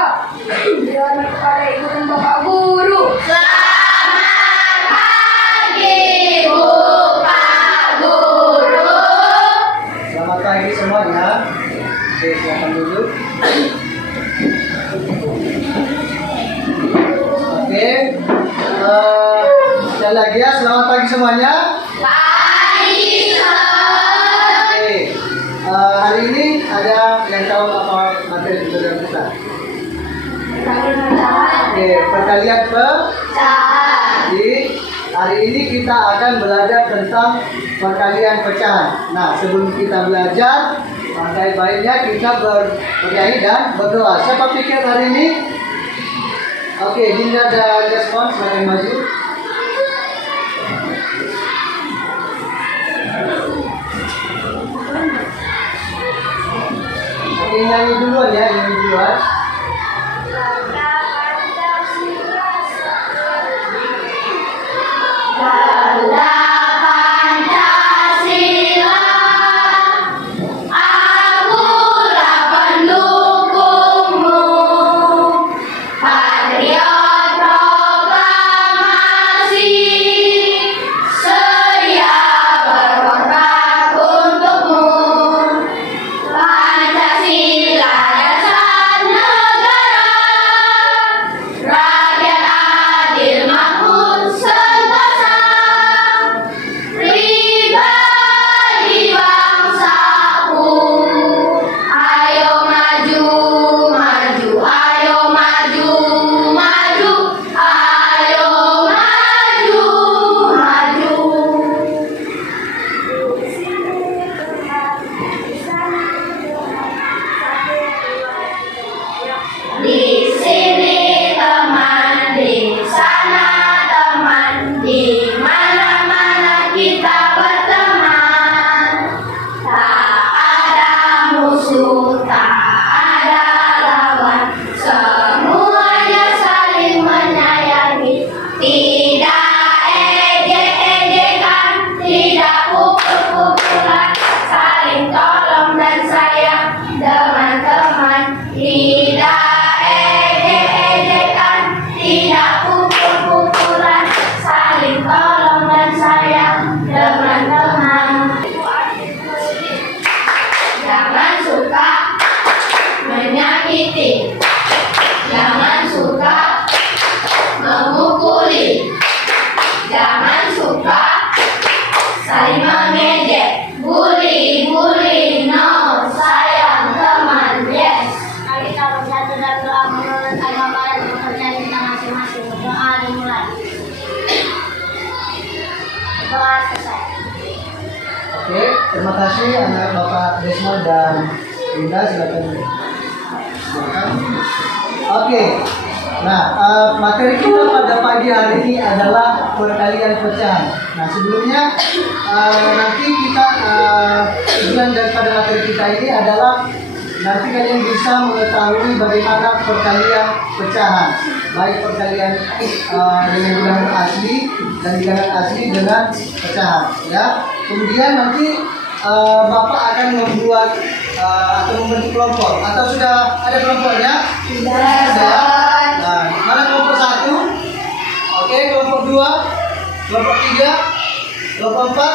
Selamat kepada Ibu dan Bapak Guru. Selamat pagi, Bu Pak Guru. Selamat pagi semuanya. Oke, silakan duduk. Oke, sekali lagi ya, selamat pagi semuanya. Pagi, Oke, hari ini ada yang tahu apa materi pelajaran kita? Oke, perkalian pecahan. Jadi hari ini kita akan belajar tentang perkalian pecahan. Nah, sebelum kita belajar, baik-baiknya kita bernyanyi dan berdoa. Siapa pikir hari ini? Oke, Dinda dan respon, silakan maju. Oke, nyanyi duluan ya, nyanyi duluan. Bangga Pancasila, akulah pendukungmu. Patriot proklamasi, sedia berkorban untukmu. Pancasila dasar negara, rakyat adil makmur sentosa, pribadi bangsaku. Ayo maju, maju, ayo maju, maju, ayo maju, maju. Di sini teman, di sana teman, di mana-mana kita berteman. Tak ada musuh, tak ada lawan, semuanya saling menyayangi. Tidak ejek-ejekan, tidak pukul-pukulan, saling tolong dan sayang teman-teman. Tidak ejek-ejekan, tidak pukul-pukulan, saling tolong dan sayang teman-teman. Jangan suka menyakiti, jangan suka memukuli, jangan suka saling mengejek, bully, no, sayang teman, yes. Mari kita bersatu dan doa menurut agama dan kepercayaan kita masing-masing. Doa dimulai. Doa selesai. Oke, terima kasih anak Bapak Desmond dan Linda, silakan. Oke, nah materi kita pada pagi hari ini adalah perkalian pecahan. Nah sebelumnya nanti kita tujuan daripada materi kita ini adalah nanti kalian bisa mengetahui bagaimana perkalian pecahan, baik perkalian dengan bilangan asli dan bilangan asli dengan pecahan, ya. Kemudian nanti Bapak akan membuat atau membentuk kelompok, atau sudah ada kelompoknya? Sudah. Nah, mana kelompok 1? Oke, kelompok 2, kelompok 3, kelompok 4.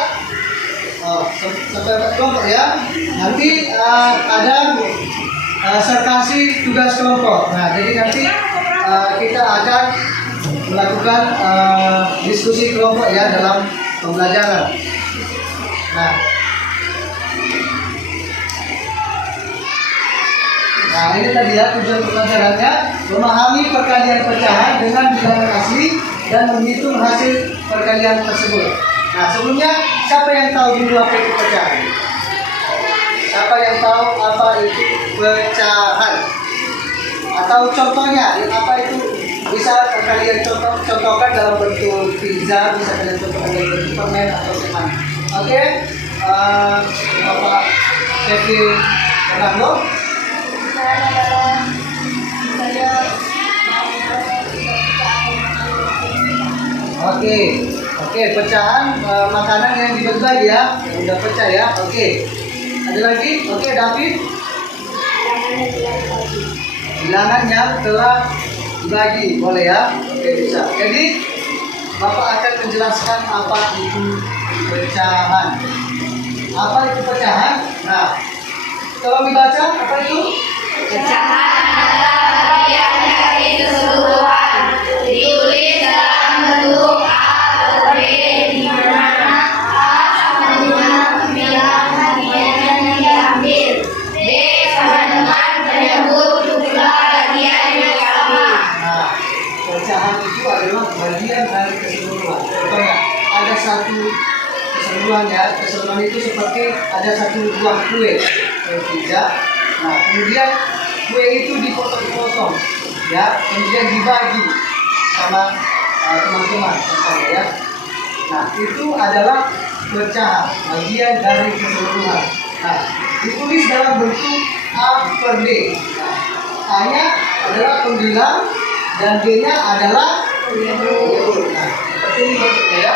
Sampai 4 kelompok ya. Nanti ada sertasi tugas kelompok. Nah, jadi nanti kita akan melakukan diskusi kelompok ya dalam pembelajaran. Nah, ini tadi ya tujuan pembelajarannya, memahami perkalian pecahan dengan bilangan asli dan menghitung hasil perkalian tersebut. Nah, sebelumnya siapa yang tahu dulu apa itu pecahan? Siapa yang tahu apa itu pecahan? Atau contohnya, apa itu bisa kalian contohkan dalam bentuk pizza, bisa kalian contohkan dalam bentuk permen atau sepan. Oke, Bapak Kevin Fernando. Oke, pecahan makanan yang dibagi ya, udah pecah ya. Oke, ada lagi? Oke, David. bilangan yang telah dibagi. Boleh ya? Oke, bisa. Jadi Bapak akan menjelaskan apa itu pecahan. Apa itu pecahan? Nah, tolong dibaca apa itu? Pecahan adalah bagian dari keseluruhan ditulis dalam bentuk A atau B, di mana A sama dengan pembilang bagian yang diambil, B sama dengan penyebut jumlah bagian yang sama. Nah, pecahan itu adalah bagian dari keseluruhan. Contohnya, ada satu keseluruhan ya. Keseluruhan itu seperti ada satu buah kue, tiga. Nah, kemudian kue itu dipotong-potong, ya, kemudian dibagi sama teman-teman, contohnya ya. Nah, itu adalah pecahan, bagian dari keseluruhan. Nah, ditulis dalam bentuk A per B. Nah, A-nya adalah pembilang dan B-nya adalah penyebut. Nah, seperti ini bentuknya ya.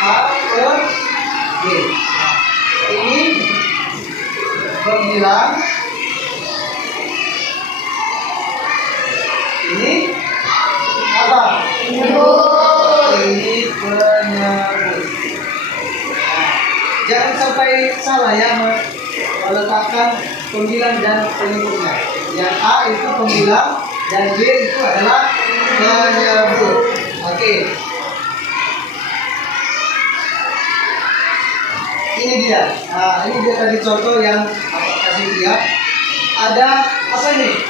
A per B. Nah, ini pembilang, ini apa? Penyebut. Ini penyebut. Nah, jangan sampai salah ya meletakkan pembilang dan penyebutnya. Yang A itu pembilang dan B itu adalah penyebut. Oke. Ini dia. Nah, ini dia tadi contoh yang Bapak kasih lihat. Ada apa ini?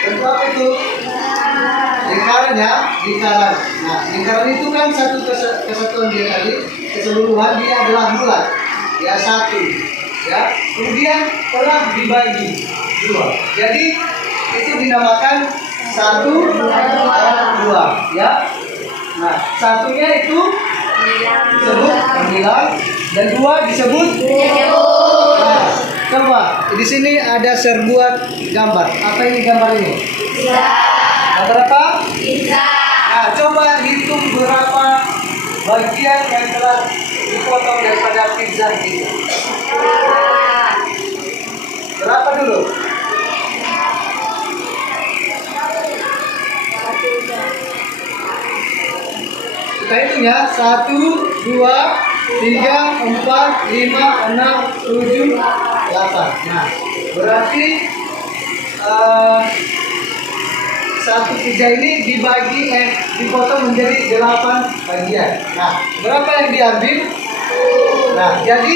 Bentuk apa itu? Lingkaran ya, lingkaran. Nah, lingkaran itu kan satu kesatuan dia tadi, keseluruhan dia adalah bulat. Ya, satu. Ya, kemudian telah dibagi dua. Jadi itu dinamakan satu dan dua. Ya. Nah, satunya itu disebut pembilang dan dua disebut Penyebut. Nah, coba di sini ada serbuan gambar. Apa ini gambar ini? Pizza. Gambar apa? Pizza. Nah, coba hitung berapa bagian yang telah dipotong daripada pizza ini. Berapa dulu? Kita hitung ya. 1, 2, 3, 4, 5, 6, 7, 8. Nah, berarti satu pizza ini dipotong menjadi 8 bagian. Nah, berapa yang diambil? Nah, jadi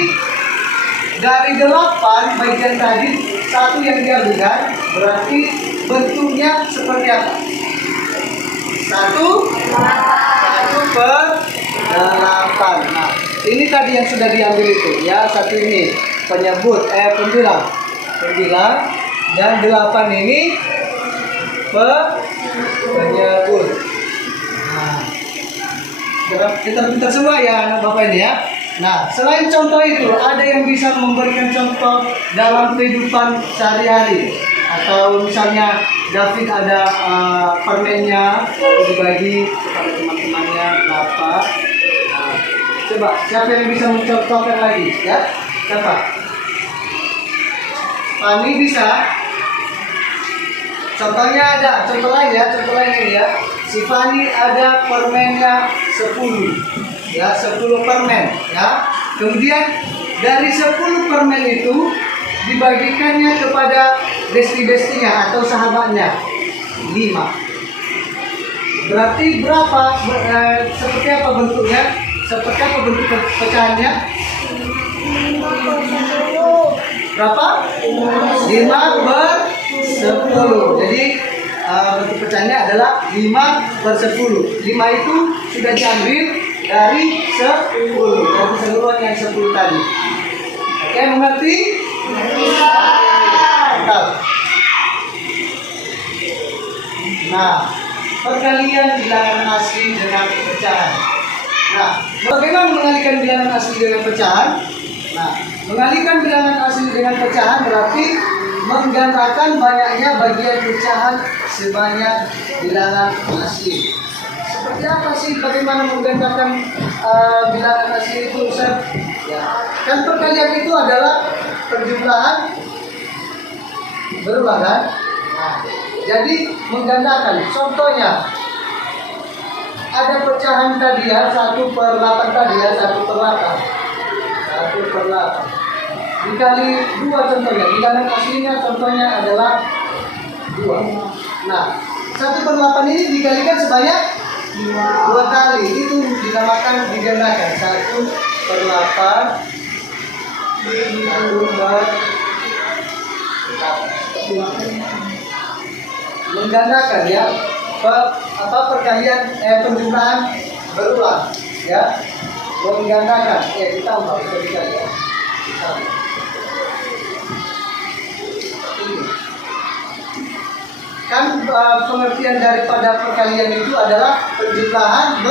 dari 8 bagian tadi satu yang diambilkan, berarti bentuknya seperti apa? 1 per 8. Nah, ini tadi yang sudah diambil itu ya, satu ini pembilang dan 8 ini penyebut. Nah, pintar-pintar semua ya anak bapak ini ya. Nah, selain contoh itu, ada yang bisa memberikan contoh dalam kehidupan sehari-hari. Atau misalnya David ada permennya, lalu dibagi kepada teman-temannya berapa. Nah, coba, siapa yang bisa mencontohkan lagi? Ya, siapa? Fani bisa. Contohnya ada, contoh lain ini ya. Si Fani ada permennya 10. Ya, 10 permen ya. Kemudian dari 10 permen itu dibagikannya kepada besti-bestinya atau sahabatnya 5. Berarti berapa? Seperti apa bentuknya? Seperti apa bentuk pecahannya? Berapa? 5 per 10. Jadi bentuk pecahannya adalah 5 per 10. 5 itu sudah diambil dari 10. Dari keseluruhan yang 10 tadi. Oke, mengerti? Mantap. Nah, perkalian bilangan asli dengan pecahan. Nah, bagaimana mengalihkan bilangan asli dengan pecahan? Nah, mengalihkan bilangan asli dengan pecahan berarti menggandakan banyaknya bagian pecahan sebanyak bilangan asli. Seperti apa sih bagaimana menggandakan bilangan asli itu, Ustaz? Ya, kan perkalian itu adalah perjumlahan berulang kan? Nah, jadi menggandakan. Contohnya ada pecahan tadi ya, 1/8 tadi ya, 1/8. 1/8 dikali 2 contohnya. Bilangan aslinya contohnya adalah 2. Nah, 1/8 ini dikalikan sebanyak 2 kali. Itu dinamakan digandakan. 1/8 menggandakan ya. Perkalian penjumlahan berulang ya. Menggandakan ditambah dikali ya. Ditambah. Kan pengertian daripada perkalian itu adalah penjumlahan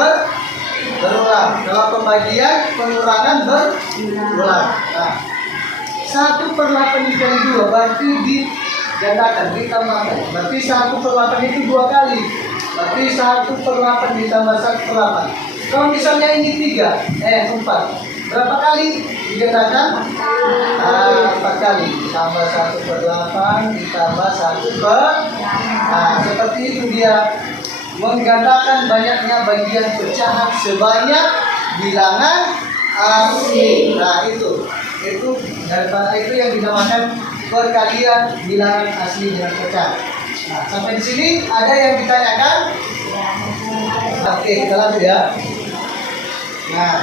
berulang. Kalau pembagian pengurangan berulang. Nah, 1/8 dikali 2 berarti digandakan, ditambahkan. Berarti 1/8 itu 2 kali. Berarti 1/8 ditambah 1/8. Kalau misalnya ini 4, berapa kali digandakan? 4 kali. Tambah 1/8 ditambah 1/. Nah, seperti itu dia. Menggandakan banyaknya bagian pecahan sebanyak bilangan asli. Nah, itu daripada itu yang dinamakan perkalian bilangan asli dengan pecah. Nah, sampai di sini ada yang ditanyakan? Oke, kita lanjut ya. Nah,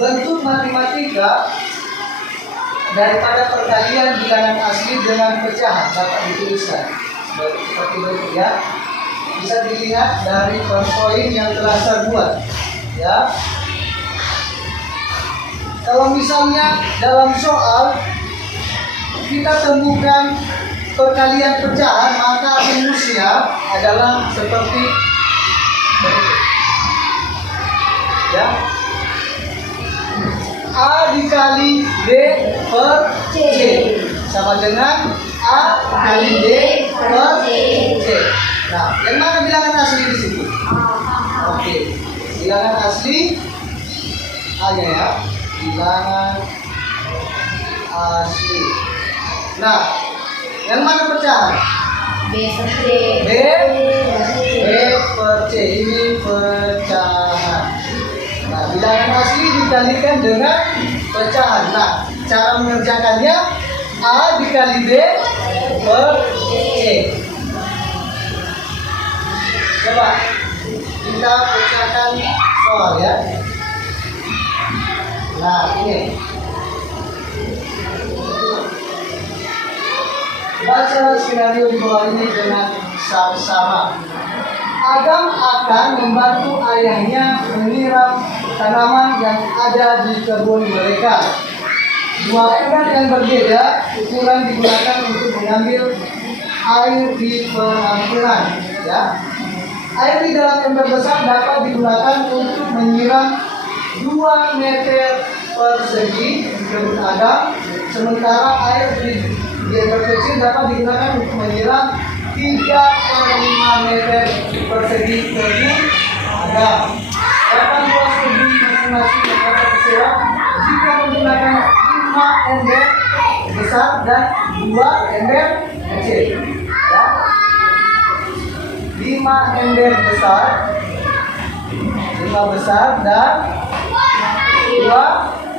bentuk matematika daripada perkalian bilangan asli dengan pecahan dapat dituliskan seperti berikut ya. Bisa dilihat dari poin yang telah saya buat ya. Kalau misalnya dalam soal kita temukan perkalian pecahan, maka rumusnya adalah seperti berikut ya. A dikali B per C sama dengan A kali D per C. Nah, yang mana bilangan asli di situ? Oke, bilangan asli A-nya ya. Bilangan asli. Nah, yang mana pecahan? B per C. B per C ini pecahan. Nah, bilangan asli dikalikan dengan pecahan. Nah, cara mengerjakannya A dikali B per C. Coba kita pecahkan soal ya. Nah, ini baca skenario di bawah ini dengan sama. Adam akan membantu ayahnya menyiram tanaman yang ada di kebun mereka. 2 ember yang berbeda ukuran digunakan untuk mengambil air di penampungan. Ya. Air di dalam ember besar dapat digunakan untuk menyiram 2 meter persegi di kebun Adam, sementara air di ember kecil dapat digunakan untuk menyiram 3,5 meter persegi kebun Adam. Dapat luas kebun masing-masing yang dapat disiram jika menggunakan 5 ember besar dan 2 ember kecil. Ya. 5 ember besar, 5 besar dan 2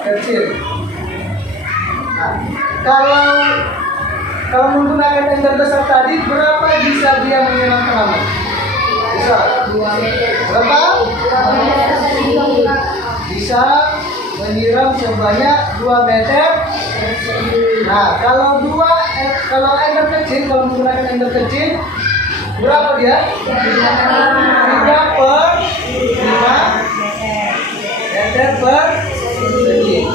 kecil. Nah, kalau menggunakan ember besar tadi, berapa bisa dia menyiram tanaman? Bisa 2 meter. Berapa? 2 meter. Bisa menyiram sebanyak 2 meter. Nah, kalau ember kecil, kalau menggunakan ember kecil, berapa dia? 3 per 5 meter persegi.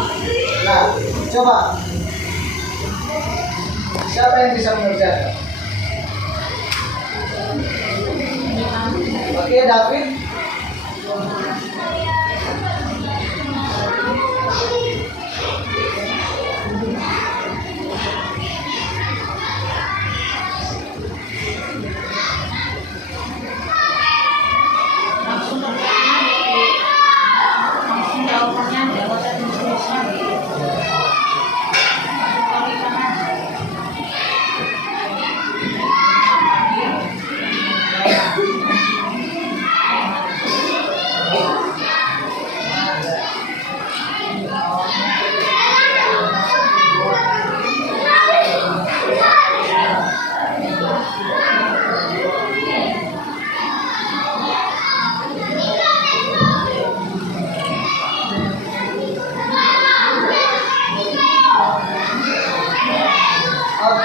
Nah, coba siapa yang bisa mengerjakan? Oke, David.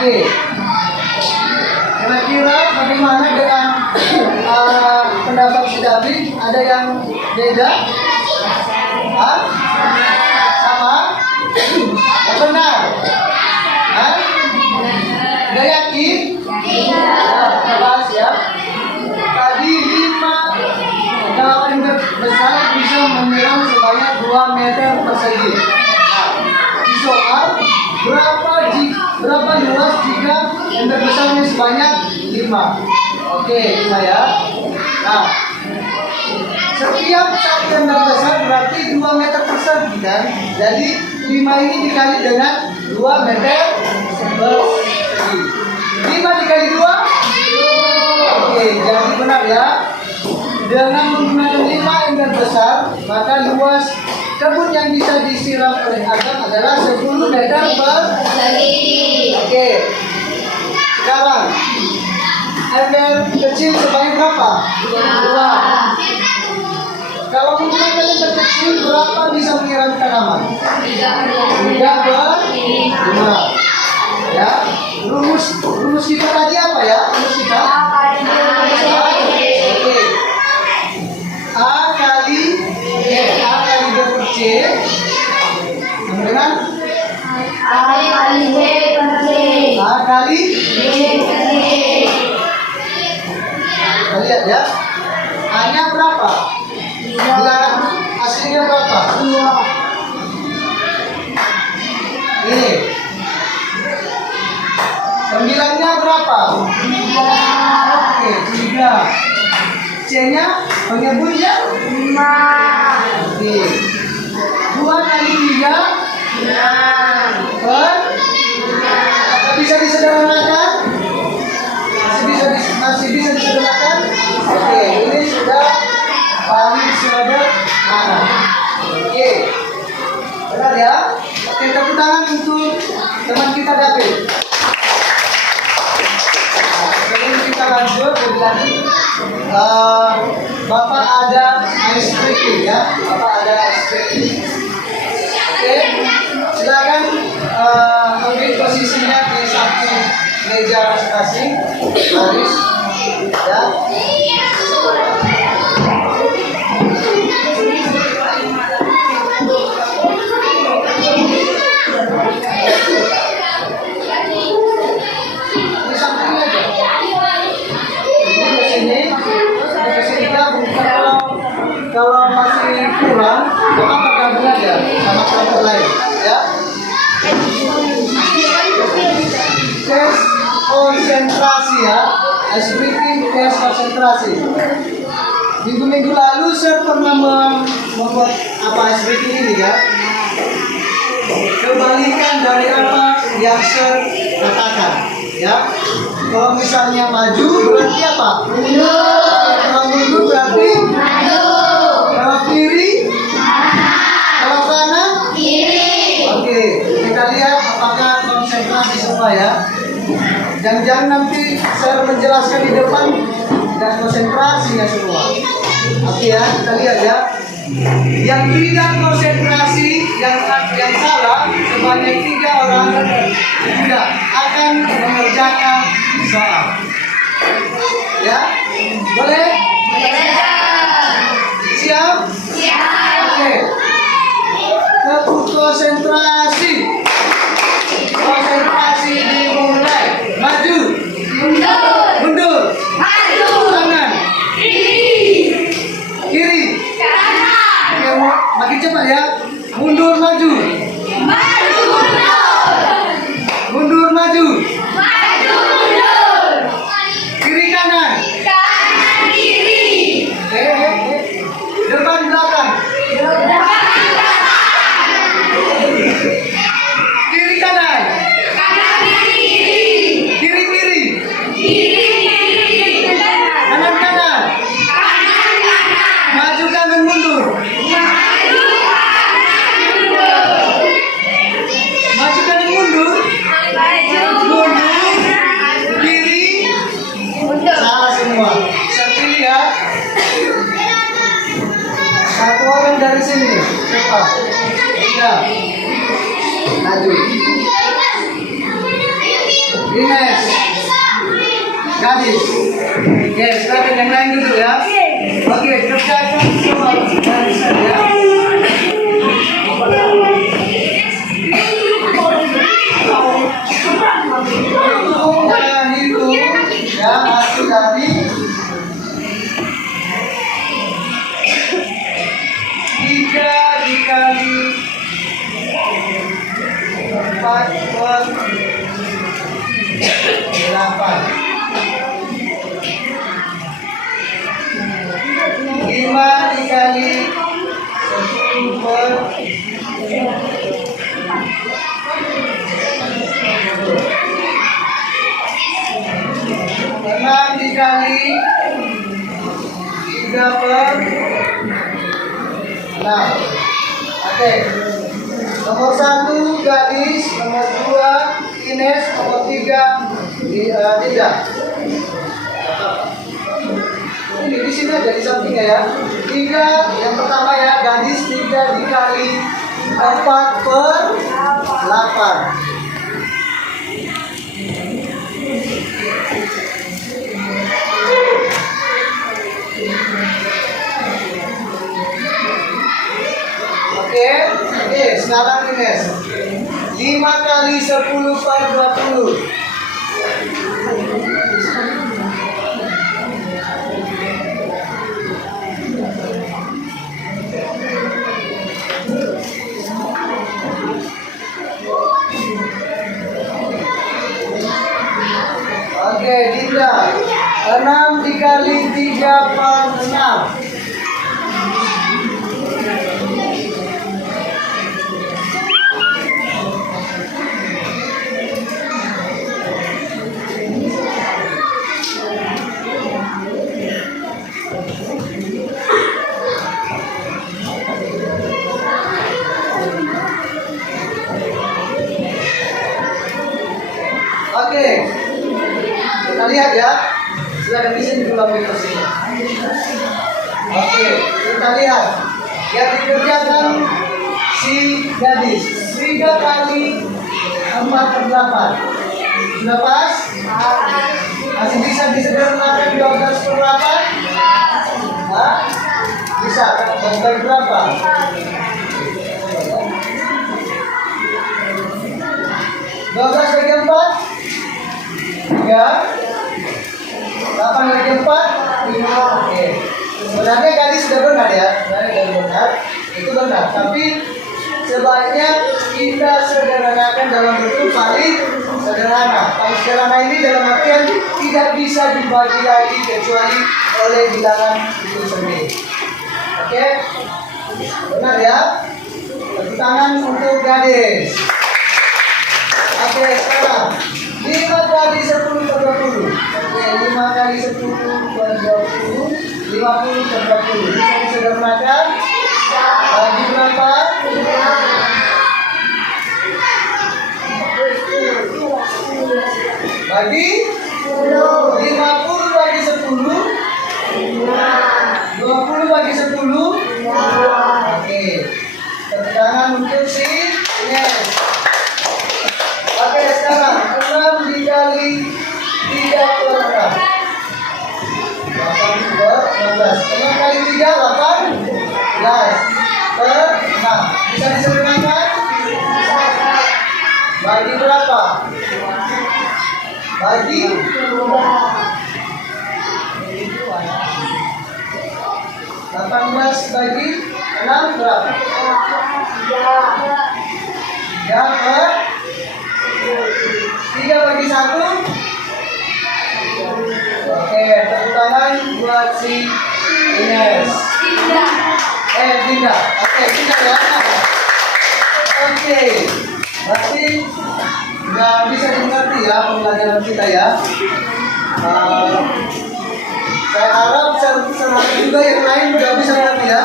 Oke. Kira-kira bagaimana dengan pendapat si David? Ada yang beda? Hah? Sama? Yang benar? Hah? Gak yakin? Kita bahas ya. Tadi 5 kalau ember besar bisa menyiram sebanyak 2 meter persegi. Di soal berapa luas jika ember besarnya sebanyak 5? Oke, saya. Nah, setiap satu ember besar berarti 2 meter persegi kan? Jadi 5 ini dikali dengan 2 meter persegi. 5 dikali 2? Oke, jadi benar ya. Dengan menggunakan 5 ember besar, maka luas kebun yang bisa disiram oleh Adam adalah 10 meter persegi. Oke. Sekarang ember kecil sebanyak berapa? 2. Kalau menggunakan ember kecil, berapa bisa menyiram tanaman? 3 per 5. Ya. Rumus kita tadi apa ya? Rumus kita? Oke. A kali B per C sama dengan A kali kita lihat ya. A-nya berapa? Bilangan hasilnya berapa? 2. Ini 9-nya berapa? 3. Oke, 3. C-nya pengebutnya 5. Oke. 2 kali 3 per bisa disederhanakan? Masih bisa disederhanakan? Oke, ini sudah paling sederhana. Oke. Benar ya? Oke, tepuk tangan untuk teman kita David. Sebelum kita lanjut lagi, Bapak ada ice breaking ya, Bapak ada ice breaking. Oke, silakan ambil posisinya di samping meja masing-masing, baris ya. Kalau masih kurang, maka bergabung aja sama kelompok lain, ya. Tes konsentrasi ya, ice breaking tes konsentrasi. Minggu-minggu lalu saya pernah membuat apa ice breaking ini ya. Kebalikan dari apa yang saya katakan, ya. Kalau misalnya maju berarti apa? Mundur. Kalau mundur berarti maju. Kalau kiri? Kalau kanan? Kiri. Oke, kita lihat apakah konsentrasi semua ya. Jangan-jangan nanti saya menjelaskan di depan dan konsentrasinya semua. Oke ya, kita lihat ya. Yang tidak konsentrasi, yang salah sebanyak 3 orang tidak akan mengerjakan soal. Ya, boleh? Siap? Siap. Oke. Tepuk konsentrasi. Konsentrasi dimulai. Maju. Mundur. Mundur. Maju. Kanan. Kiri. Kanan. Oke, makin cepat ya. Mundur maju. Maju mundur. Mundur maju. Maju mundur. Kiri kanan. Kanan kiri. Depan belakang. Depan belakang. Kiri kanan. Kanan kiri. Kiri kiri. Kiri kiri. Kanan kanan. Kanan kanan. Maju kanan mundur. Maju kanan mundur. Maju kanan mundur. Maju mundur. Kiri. Mundur. Salah semua. Pilih ya. Satu orang dari sini. Siapa? Tiga. Maju. Ines. Gadis. Oke, sekarang yang lain dulu ya. Oke, kerjakan semua barisan ya. Hitung ya hasil dari 3 dikali 4 per 8. 5 dikali 10 per 6 dikali 3 per 6. Oke. Nomor 1 Gadis, nomor 2 Ines, nomor 3 Tidak. Ini di sini aja di sampingnya ya. 3 yang pertama ya, Gadis 3 dikali 4 per 8. Oke, sekarang Ines 5 kali 10 per 20. Oke, Dinda 6 dikali 3 per 6. Oke, kita lihat ya. Silakan di sini pulang di sini. Oke, kita lihat yang dikerjakan si Gadis 3 kali 4 per 8. Sudah pas? Masih bisa disederhanakan 12 per 8? Hah? Bisa, bagi berapa? 12 bagi 4? 3. 8 bagi 4? 5. Oke. Sebenarnya Gadis sudah benar ya. Sebenarnya sudah benar. Itu benar. Tapi sebaiknya kita sederhanakan dalam bentuk paling sederhana. Paling sederhana ini dalam artian tidak bisa dibagi lagi kecuali oleh bilangan itu sendiri. Oke? Benar ya? Tepuk tangan untuk Gadis. Oke, sekarang 5 kali 10 per 20. Oke, 5 kali 10 per 20, 50 per 20. Bisa disederhanakan? Bagi berapa? Bagi 50 bagi 10, 20 bagi 10. Oke, tepuk tangan untuk si Ines. Oke, sekarang 6 dikali 3 per 6. 8 per 16. 6 kali 3, 18 per 6. Bisa disederhanakan? Bagi berapa? Bagi 18 bagi 6 berapa? 3 per 3 bagi 1. Oke, tepuk tangan buat si Ines. Dinda. Oke, Dinda ya. Oke, berarti nggak bisa dimengerti ya pembelajaran kita ya. Saya harap saudara juga yang lain juga bisa mengerti ya.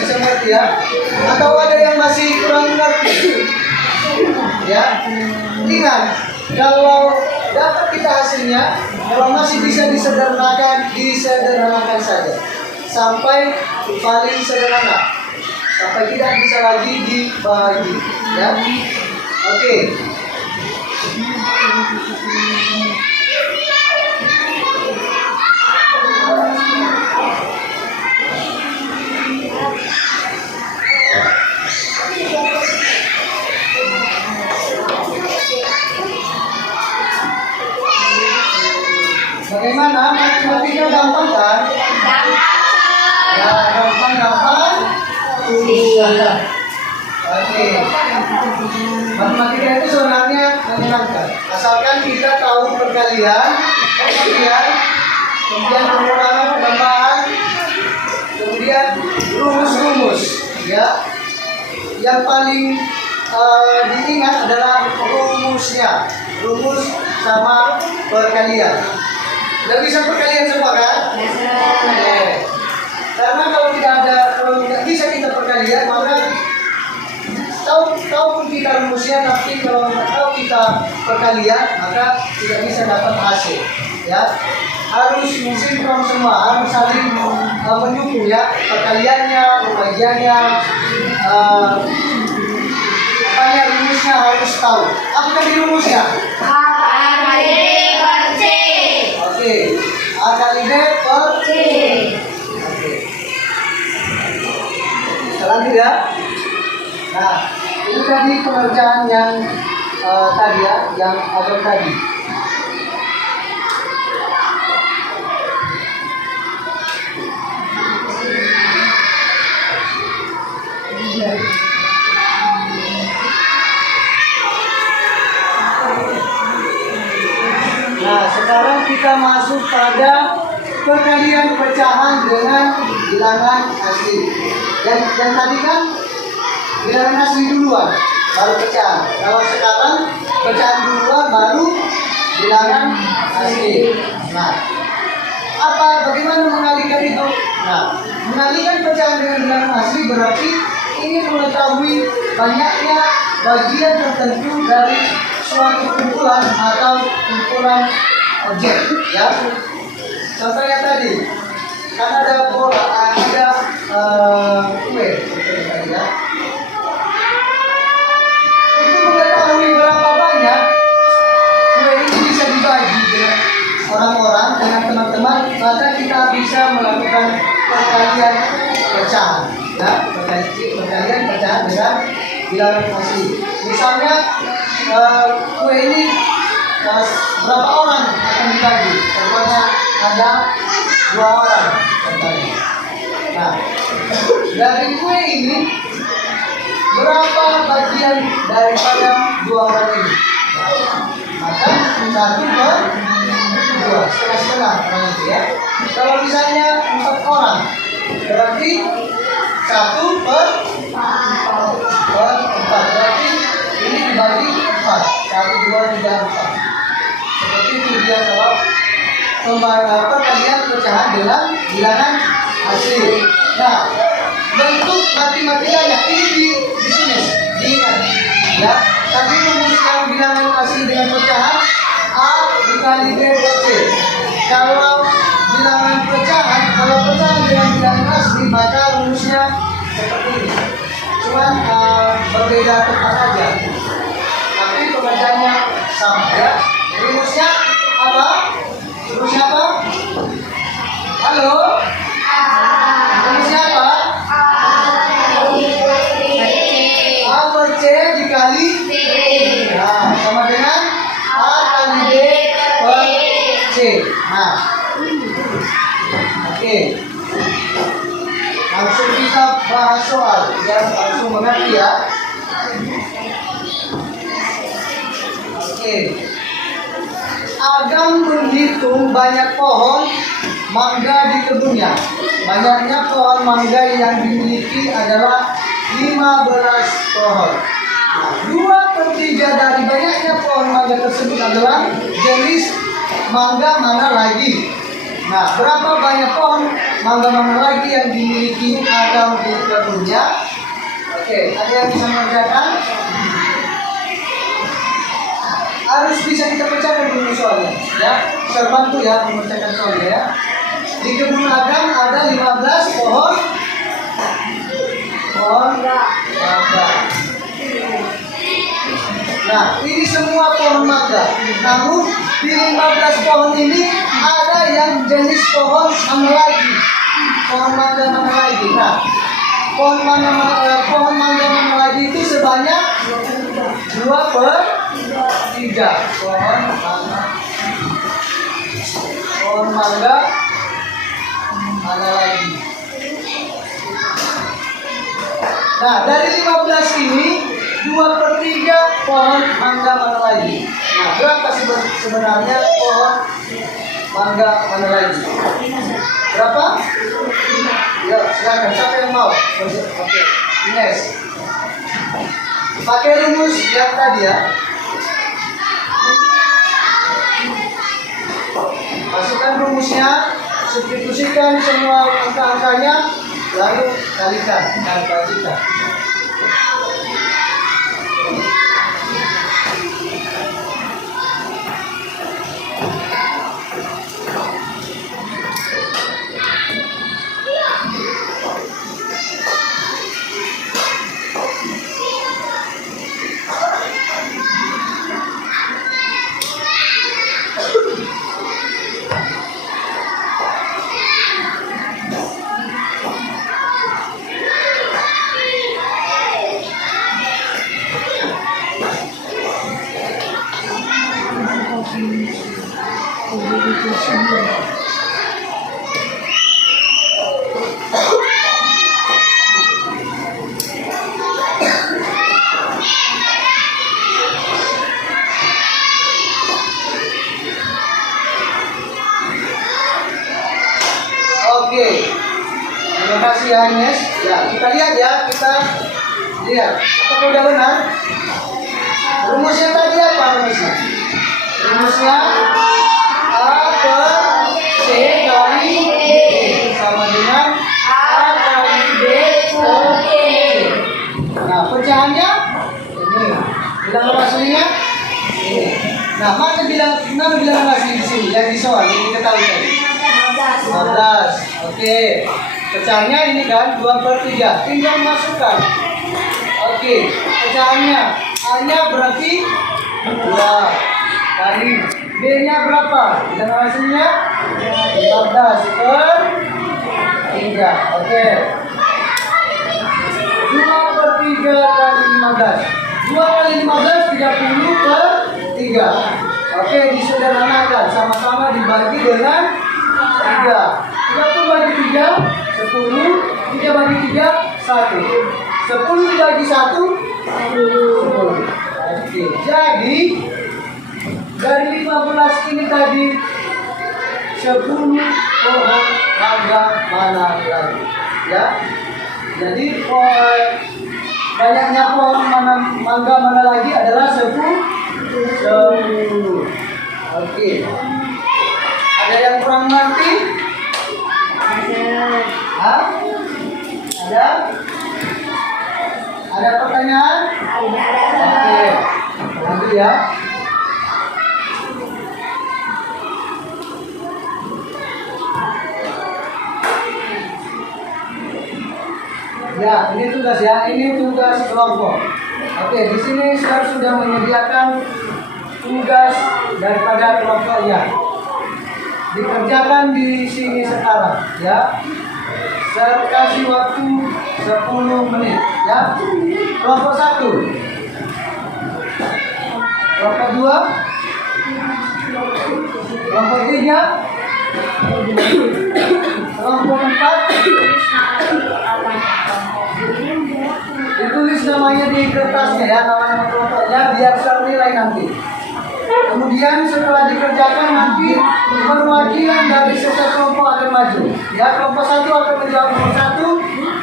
Bisa mengerti ya. Atau ada yang masih kurang mengerti? Ya, ingat kalau dapat kita hasilnya, kalau masih bisa disederhanakan saja sampai paling sederhana, sampai tidak bisa lagi dibagi, ya. Oke. Bagaimana? Matematika gampang kan? Ya, gampang. Oke. Matematika itu sebenarnya menyenangkan. Asalkan kita tahu perkalian, kemudian pengurangan, penambahan, kemudian rumus-rumus. Ya, yang paling diingat adalah rumusnya, rumus sama perkalian. Udah bisa perkalian semua kan? Oke. Karena kalau tidak bisa kita perkalian, maka tahu kita rumusnya, tapi kalau tidak tahu kita perkalian, maka tidak bisa dapat hasil. Ya, harus sinkron semua, harus saling mendukung ya, perkaliannya, pembagiannya, makanya rumusnya harus tahu. Apa tadi rumusnya? A kali B per C. Oke, A kali B per C. Oke. Kita lanjut ya. Nah, ini tadi pengerjaan yang tadi ya, yang abang tadi. Nah, sekarang kita masuk pada perkalian pecahan dengan bilangan asli. Dan tadi kan bilangan asli duluan, baru pecahan. Kalau sekarang pecahan duluan, baru bilangan asli. Nah, bagaimana mengalihkan itu? Nah, mengalihkan pecahan dengan bilangan asli berarti ingin mengetahui banyaknya bagian tertentu dari suatu kumpulan atau kumpulan objek, ya. Contohnya tadi, kan ada bola, ada kue, ya. Untuk mengetahui berapa banyak kue ini bisa dibagi dengan orang-orang, dengan teman-teman, maka kita bisa melakukan perkalian pecahan, ya. Perkalian pecahan dengan bilangan asli. Misalnya kue ini berapa orang akan dibagi? Contohnya ada 2 orang. Contohnya. Nah, dari kue ini berapa bagian daripada 2 orang ini? Maka 1/2, setengah-setengah orang itu ya. Kalau misalnya 4 orang, berarti 1/4. Berarti ini dibagi 4. 1, 2, 3, 4. Seperti itu dia kalau perkalian pecahan dengan bilangan asli. Nah, bentuk matematikanya ini di sini diingat ya. Tadi rumus yang bilangan asli dengan pecahan A dikali B per C. Kalau bilangan pecahan, dengan bilangan asli, maka rumusnya seperti ini. Cuman berbeda tempat saja. Tapi pengerjaannya sama ya. Rumusnya apa? Rumusnya apa? Halo? Rumusnya apa? A per C dikali B. Nah, sama dengan A kali B per C. Nah, oke. Langsung kita bahas soal biar langsung mengerti ya. Oke. Agam menghitung banyak pohon mangga di kebunnya. Banyaknya pohon mangga yang dimiliki adalah 15 pohon. Nah, 2/3 dari banyaknya pohon mangga tersebut adalah jenis mangga mana lagi? Nah, berapa banyak pohon mangga mana lagi yang dimiliki Adam di kebunnya? Oke, ada yang bisa mengerjakan? Harus bisa kita pecahkan dulu soalnya, ya. Saya bantu ya memecahkan soalnya ya. Di kebun Adam ada 15 pohon mangga. Nah, ini semua pohon mangga. Namun di 15 pohon ini ada yang jenis pohon mana lagi? Pohon mangga mana lagi? Nah, pohon mangga mana lagi itu sebanyak 2/3 pohon mangga. Pohon mangga mana lagi? Nah, dari 15 ini 2/3 pohon mangga mana lagi? Nah, berapa sebenarnya pohon mangga mana lagi? Berapa? Ya, silakan. Siapa yang mau? Oke, Ines. Pakai rumus yang tadi ya. Masukkan rumusnya, substitusikan semua angka-angkanya, lalu kalikan dan bagikan. Oke, terima kasih Agnes. Ya, kita lihat ya, kita lihat. Apakah udah benar? Rumusnya tadi apa rumusnya? Rumusnya A per C kali D sama dengan A kali B per E. Nah, pecahannya ini. Bilangan aslinya ini. Nah, mana bilangan asli di sini? Yang di soal ini ketahui tadi. 15. Oke. Pecahannya ini kan 2/3. Tinggal masukkan. Oke. Pecahannya A-nya berarti 2 kali B-nya berapa? Bilangan hasilnya 15/3. Oke. 2/3 kali 15. 2 kali 15 30/3. Oke, disederhanakan, sama-sama dibagi dengan 3. 30 bagi 3 10. 3 bagi 3 1. 10 dibagi 1 10. Oke, jadi dari 15 ini tadi 10 pohon mangga mana lagi? Ya. Jadi banyaknya pohon mangga mana lagi adalah 10. Oke. Ada yang kurang mengerti? Hah? Ada? Ada pertanyaan? Oke. Lanjut ya. Ya, ini tugas ya. Ini tugas kelompok. Oke, di sini saya sudah menyediakan tugas daripada kelompoknya. Dikerjakan di sini sekarang, ya. Saya kasih waktu 10 menit, ya. Kelompok 1, kelompok 2, kelompok 3, kelompok 4. Ditulis namanya di kertasnya ya, nama-nama kelompoknya biar ternilai nanti. Kemudian setelah dikerjakan nanti perwakilan dari setiap kelompok akan maju. Ya, kelompok 1 akan menjawab nomor 1,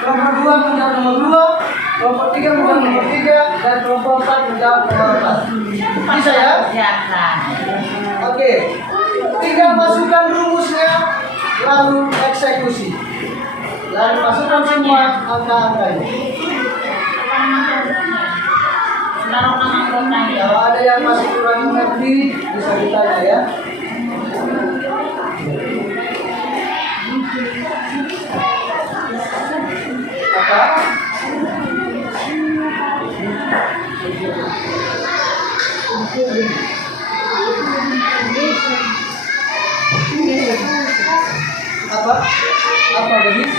kelompok 2 menjawab nomor 2, kelompok 3 menjawab nomor 3, dan kelompok 4 menjawab nomor 4. Bisa ya? Oke. Tinggal masukkan rumusnya, lalu eksekusi. Lalu masukkan semua angka-angkanya. Kalau ada yang masih kurang mengerti, bisa ditanya ya. Apa? Apa? Apa Gadis?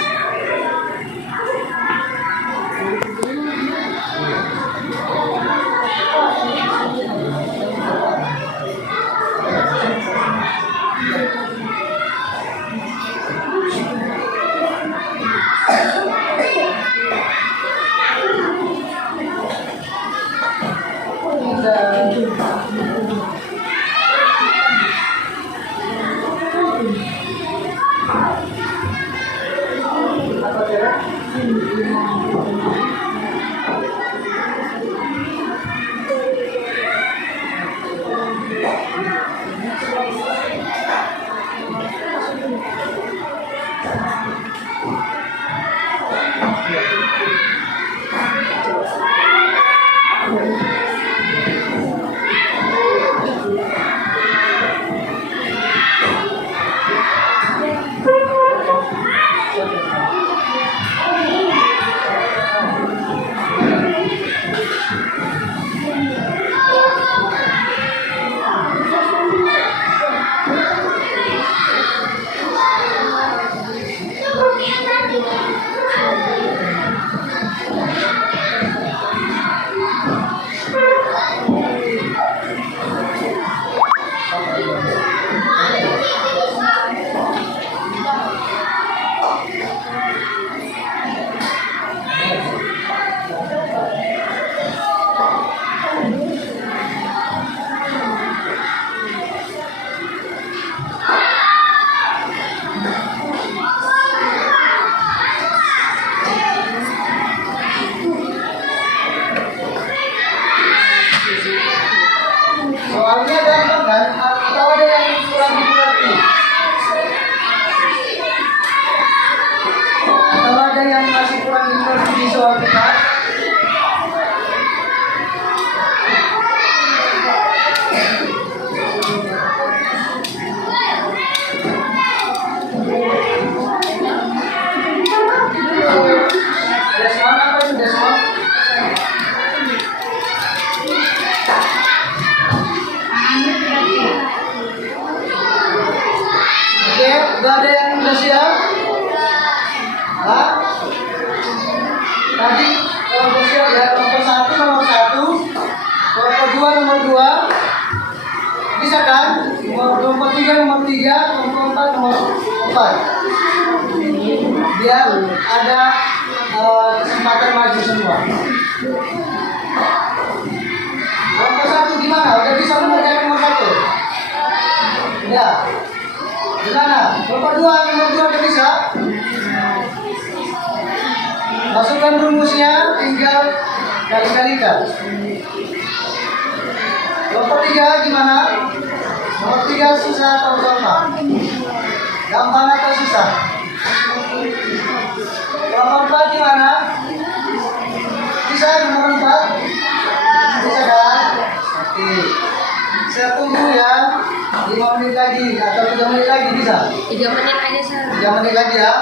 Tadi kelompok siapa ya? Kelompok 1 nomor 1, kelompok 2 nomor 2. Bisa kan? Kelompok 3 nomor 3, kelompok 4 nomor 4. Biar ada kesempatan maju semua. Kelompok 1 gimana? Udah bisa mengerjakan nomor 1? Ya. Gimana? Kelompok 2 nomor 2 udah bisa? Masukkan rumusnya, tinggal kali-kalikan. Kelompok 3 gimana? Nomor 3 susah atau gampang? Gampang atau susah? Nomor 4 gimana? Bisa nomor 4? Bisa kan? Oke. Saya tunggu ya 5 menit lagi atau 3 menit lagi bisa? 3 menit aja, Sir. 3 menit lagi ya.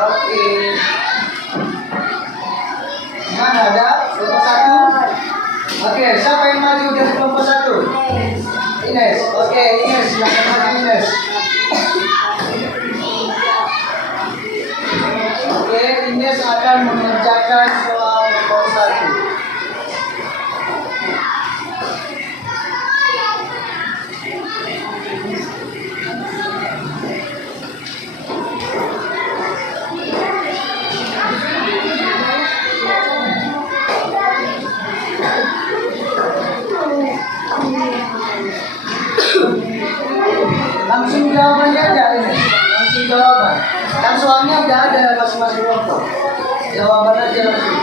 Oke. Mana ada kelompok 1? Oke, siapa yang maju dari kelompok 1? Ines. Oke, Ines, silakan maju Ines. Oke, Ines akan mengerjakan soal kelompok 1. Langsung jawabannya aja ini. Langsung jawaban. Kan soalnya udah ada masing-masing kelompok. Jawaban aja langsung.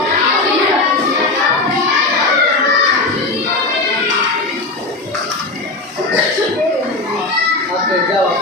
Oke, jawab.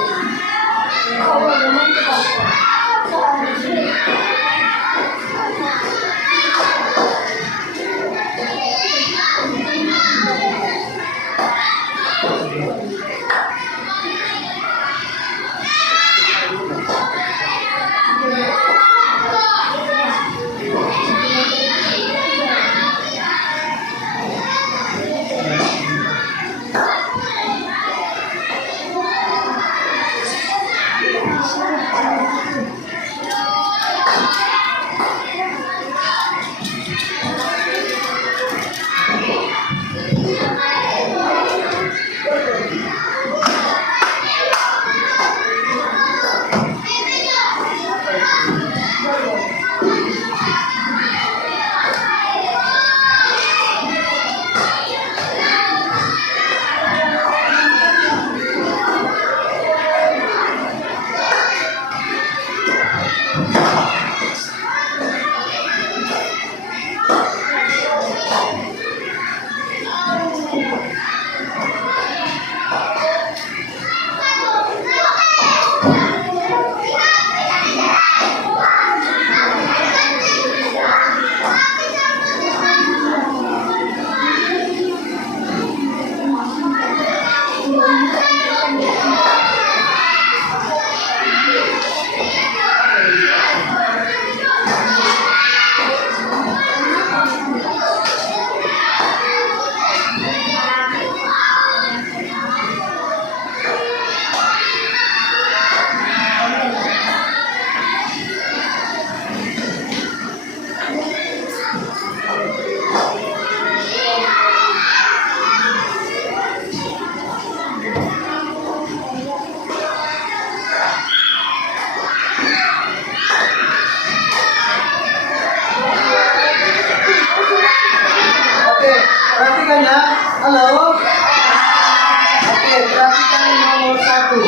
Perhatikan ya. Halo. Oke, perhatikan nomor 1.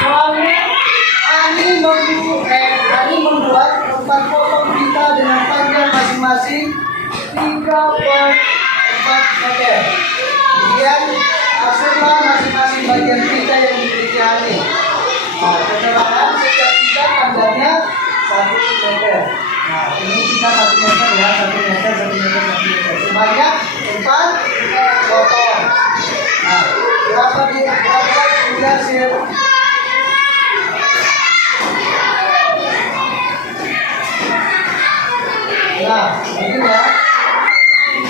Soalnya Ani membuat 4 potong pita dengan panjang masing-masing 3/4 meter. Kemudian hasilkan masing-masing bagian pita yang dimiliki Ani. Nah, keterangan setiap pita panjangnya 1 meter. Nah, ini kita 1 meter ya, 1 meter, 1 meter, 1 meter. Sebanyak 4 potong. Nah, berapa dihasil? Nah, begini ya.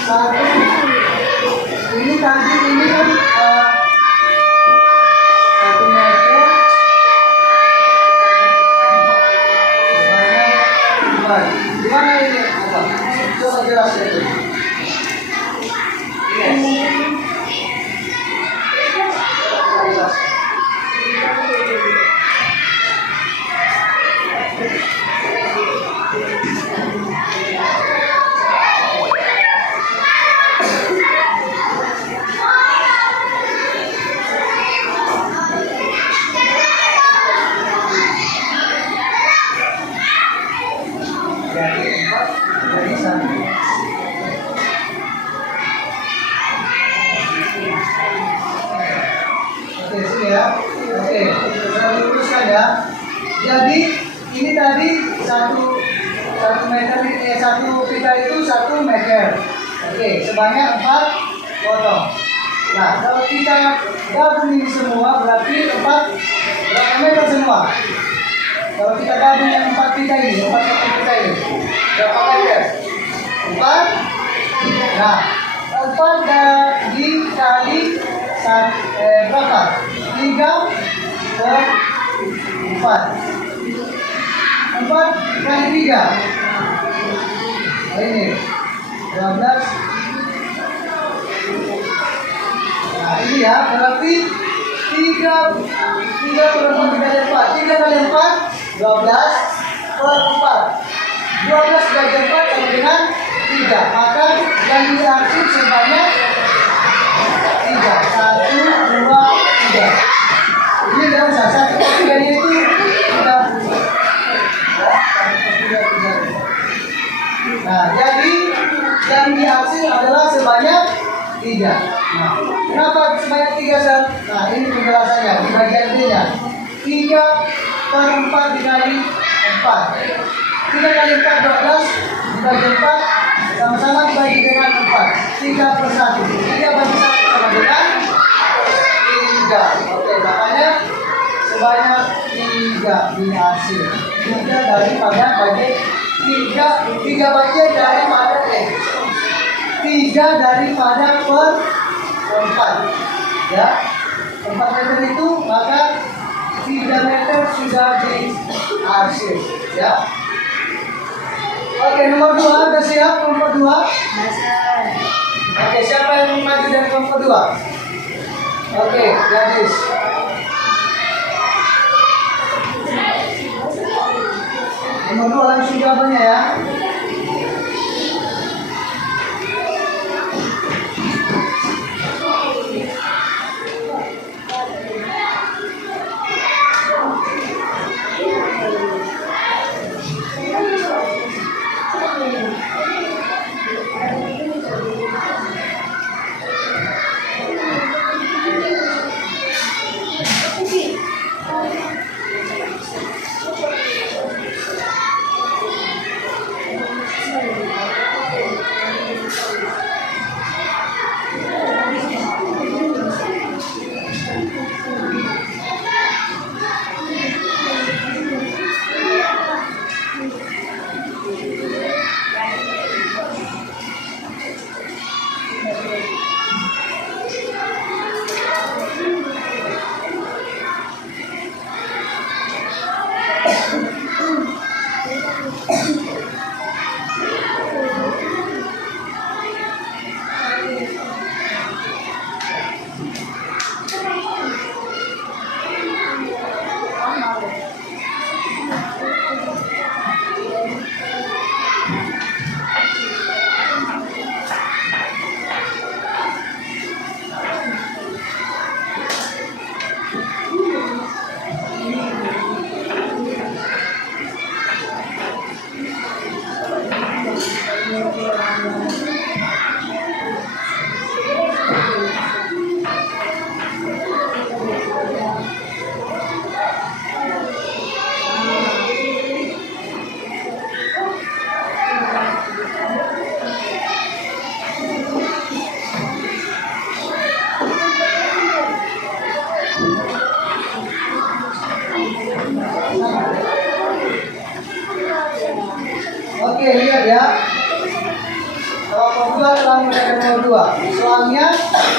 Satu, ini tadi ini kan 1 meter. Gimana ini? Apa? Coba jelaskan itu. Jadi 4 dari 1. Oke, sini ya. Oke, saya luruskan ya. Jadi ini tadi satu meter, satu pita itu 1 meter. Oke, sebanyak 4 potong. Nah, kalau kita gabung ini semua berarti 4 berapa meter semua? Kalau kita gabung yang 4 pita ini, 4 pita ini, berapa meter? 4. Nah, 4 dikali berapa? 3 per 4. 4 kali 3. Nah, ini 12. Nah, ini ya, berarti 3 per 4 kali 4. 3 kali 4, 12 per 4. 12 bagi 4 sama dengan 3. Maka yang diarsip sebanyak 3. 1, 2, 3. Ini tidak usah. 1 per 3 itu 30. Nah, jadi yang dihasil adalah sebanyak 3. Nah, kenapa sebanyak 3, San? Nah, ini penjelasannya di bagian B-nya. 3 per 4 dikali 4. 3 kali 4, 12. Dibagi 4, sama-sama dibagi dengan 4. 3 per 1. 3 bagi 1 sama dengan 3. Oke, makanya sebanyak 3 dihasil. 3 daripada bagi 3 bagian daripada 3 daripada per 4. Ya, 4 meter itu maka 3 meter sudah dihasil. Ya. Oke, nomor 2 sudah siap? Nomor 2. Oke, siapa yang maju dari nomor 2? Oke, Gadis. Nomor 2 langsung jawabannya ya. Oke, lihat ya. Kelompok 2 telah mengerjakan nomor 2. Soalnya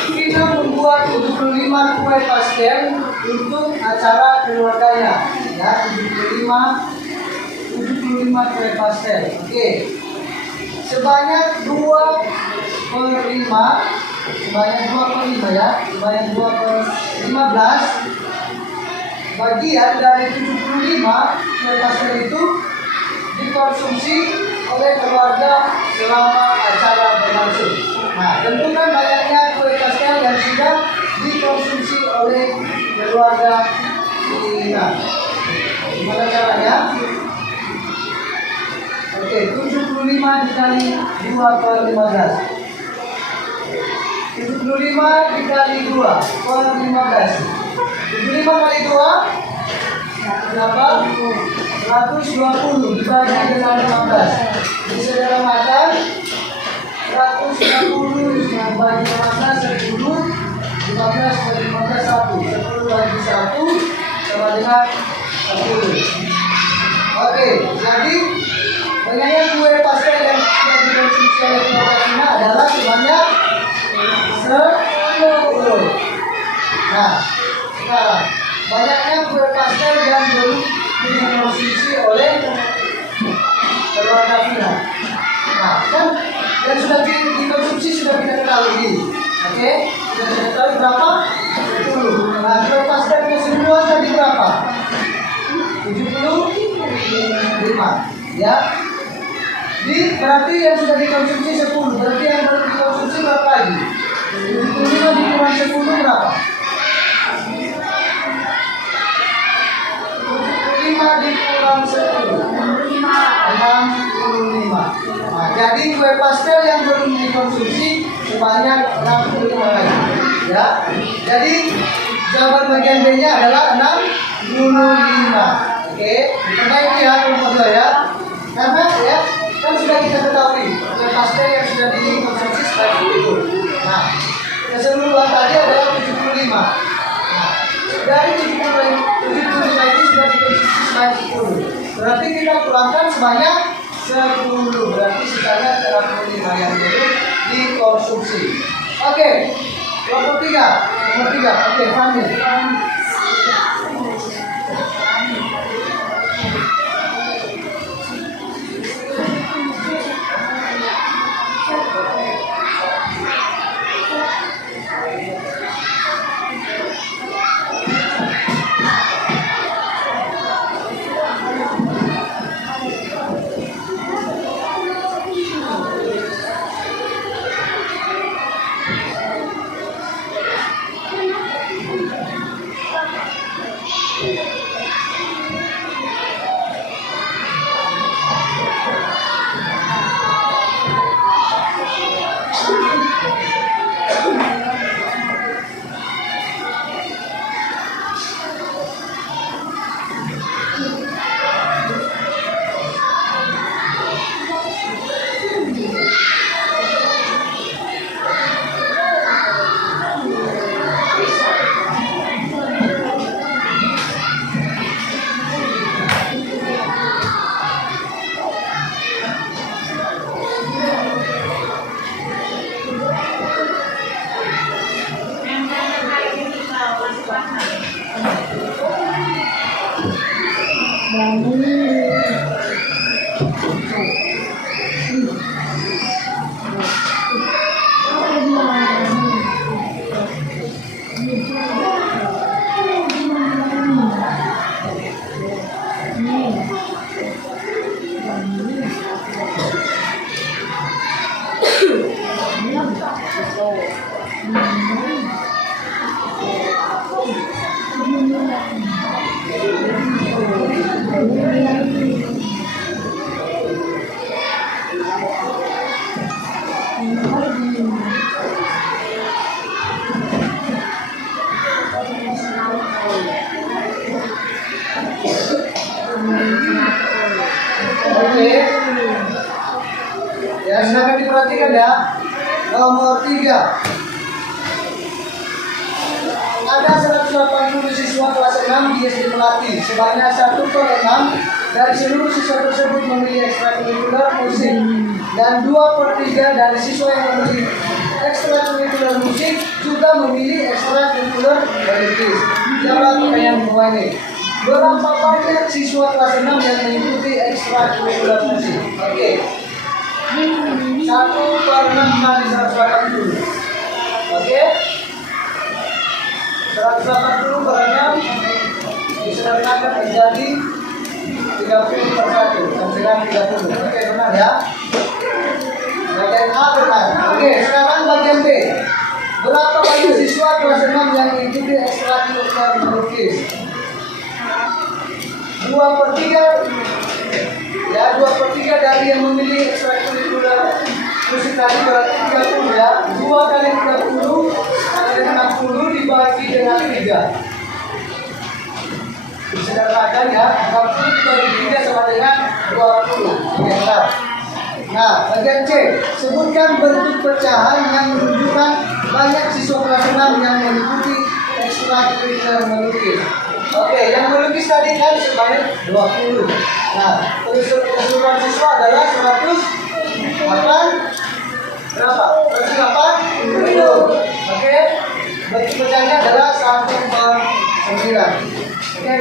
kita membuat 75 kue pastel untuk acara keluarganya. Ya, 75 kue pastel. Oke. Sebanyak 2/5. Sebanyak 2/5 ya. Sebanyak 2/15. Bagian dari 75 kue pastel itu dikonsumsi oleh keluarga selama acara berlangsung. Nah, tentukan banyaknya kue pastel yang sudah dikonsumsi oleh keluarga kita. Gimana caranya? Oke, 75 dikali 2/15. 75 dikali 2/15. 75 kali 2 berapa? 120 dibagi dengan 15. Bisa diramakan 120 dibagi 15 10. 15 bagi 15 1. 10 bagi 1 sama dengan 10. Oke, jadi banyaknya kue pastel yang sudah dikonsumsi oleh keluarga kita adalah sebanyak 10. Nah, sekarang banyaknya kue pastel yang belum dikonsumsi oleh keluarga kita. Nah, kan yang sudah dikonsumsi sudah kita ketahui. Oke, sudah kita ketahui berapa? 10. Nah, kue pastel keseluruhan tadi berapa? 75. Ya. Berarti yang sudah dikonsumsi 10. Berarti yang baru dikonsumsi berapa lagi? 75 dikurang 10 berapa? 5 dikurang 10 65. Nah, jadi kue pastel yang belum dikonsumsi sebanyak 65 lagi. Ya. Jadi jawaban bagian B-nya adalah 65. Oke, diperbaiki ya kelompok 2 ya. Karena ya kan sudah kita ketahui kue pastel yang sudah dikonsumsi sebanyak itu. Nah, keseluruhan tadi adalah 75. Nah, dari 75 ini sudah dikonsumsi sebanyak 10. Berarti kita kurangkan sebanyak 10. Berarti sisanya 65 yang belum dikonsumsi. Oke, kelompok 3. Nomor 3. Oke, Fahmi. Oke. Ya, silakan diperhatikan ya. Nomor 3. Ada 180 siswa kelas 6 di SD Melati. Sebanyak 1/6 dari seluruh siswa tersebut memilih ekstrakurikuler musik dan 2/3 dari siswa yang memilih ekstrakurikuler musik juga memilih ekstrakurikuler melukis. Jawab pertanyaan di bawah ini. Berapa banyak siswa kelas 6 yang mengikuti ekstrakurikuler musik? Oke. 1/6 kali 180. Oke. 180 per 6 disertakan menjadi 30/1 sama dengan 30. Oke, benar ya. Bagian A benar. Oke, sekarang bagian B. Berapa banyak siswa kelas 6 yang mengikuti ekstrakurikuler melukis? 2/3 ya, 2/3 dari yang memilih ekstrakurikuler musik tadi berarti 30 ya. 2 kali 30 sama dengan 60 dibagi dengan 3. Disederhanakan ya, 60 dibagi 3 sama dengan 20. Oke, benar. Nah, bagian C, sebutkan bentuk pecahan yang menunjukkan banyak siswa kelas 6 yang mengikuti ekstrakurikuler melukis. Oke, yang melukis tadi kan sebanyak 20. Nah, keseluruhan siswa adalah 108 berapa? 180. Oke, bentuk pecahnya adalah 1/9. Oke,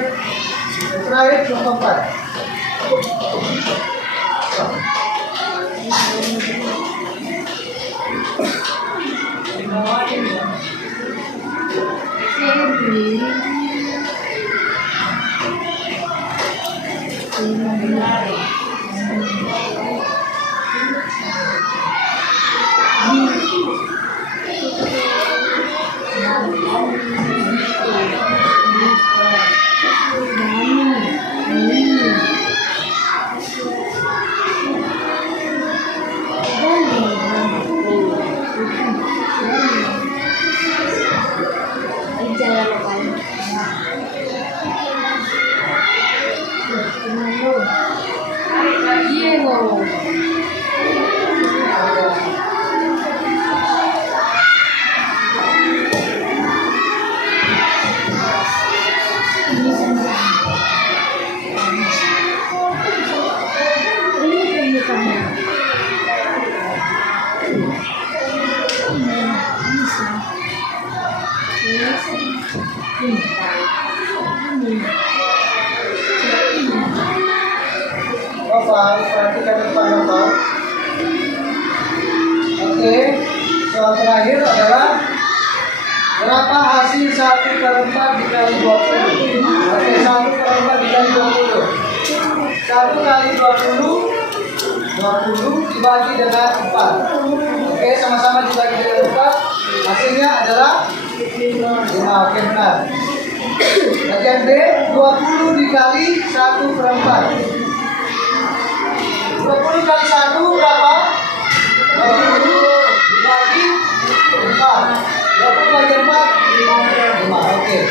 terakhir 24. Bapak, perhatikan depan Bapak. Oke, soal terakhir adalah berapa hasil 1/4 dikali 20? Oke, 1/4 dikali 20. 1 kali 20 dibagi dengan 4. Oke, sama-sama dibagi dengan 4. Hasilnya adalah 5. Oke, benar. Bagian B, 20 dikali 1/4. 20 kali 1 berapa? 20 dibagi 4. 20 bagi 4 5. Oke.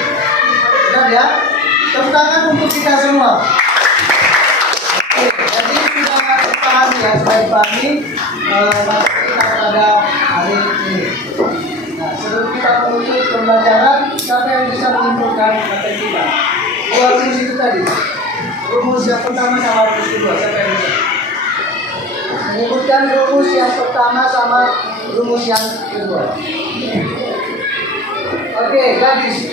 Benar ya? Tepuk tangan untuk kita semua. Oke, jadi sudah dipahami ya, sudah dipahami materi kita pada hari ini. Nah, sebelum kita menutup pembelajaran, siapa yang bisa menyimpulkan materi kita? Dua rumus itu tadi. Rumus yang pertama sama rumus kedua, siapa yang bisa? Menyebutkan rumus yang pertama sama rumus yang kedua. Oke, gadis.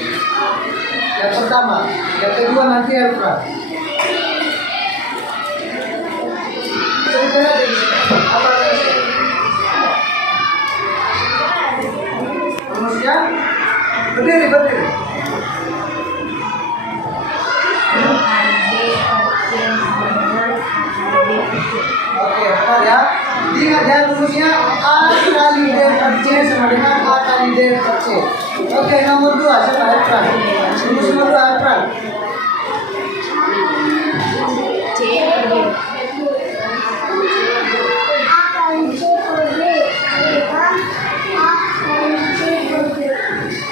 Yang pertama, yang kedua nanti Elfra. Sebutkan aja di sini. Apa rumusnya? Rumusnya? Berdiri. Oke, benar ya. Ingat ya rumusnya A kali D per C sama dengan A kali D per C. Oke, nomor 2 siapa Efran? Rumus nomor 2 Efran.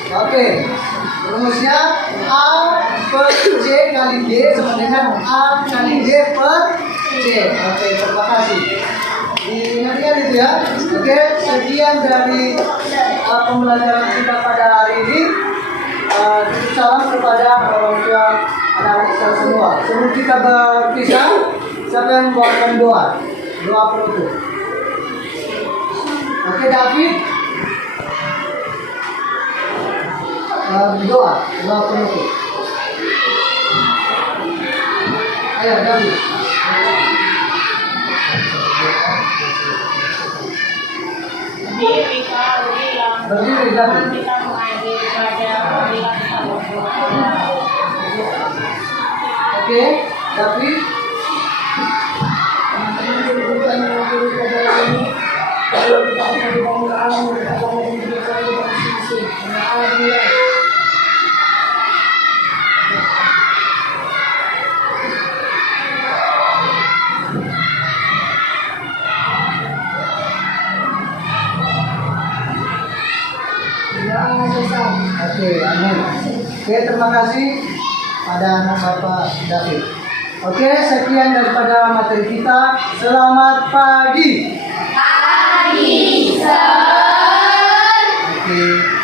Oke, rumusnya A per C kali D sama dengan A kali D per C. Oke, terima kasih. Diingatkan itu ya. Oke, sekian dari pembelajaran kita pada hari ini. Salam kepada orang tua anak-anak kita semua. Sebelum kita berpisah, siapa yang membawakan doa? Doa penutup. Oke, David. Doa penutup. Ayo, David. Berdiri, David. Kita mengakhiri pada marilah kita berdoa. Oke, David. Oke, amin. Oke, terima kasih pada anak Bapak David. Oke, sekian daripada materi kita. Selamat pagi. Pagi, Sir. Oke.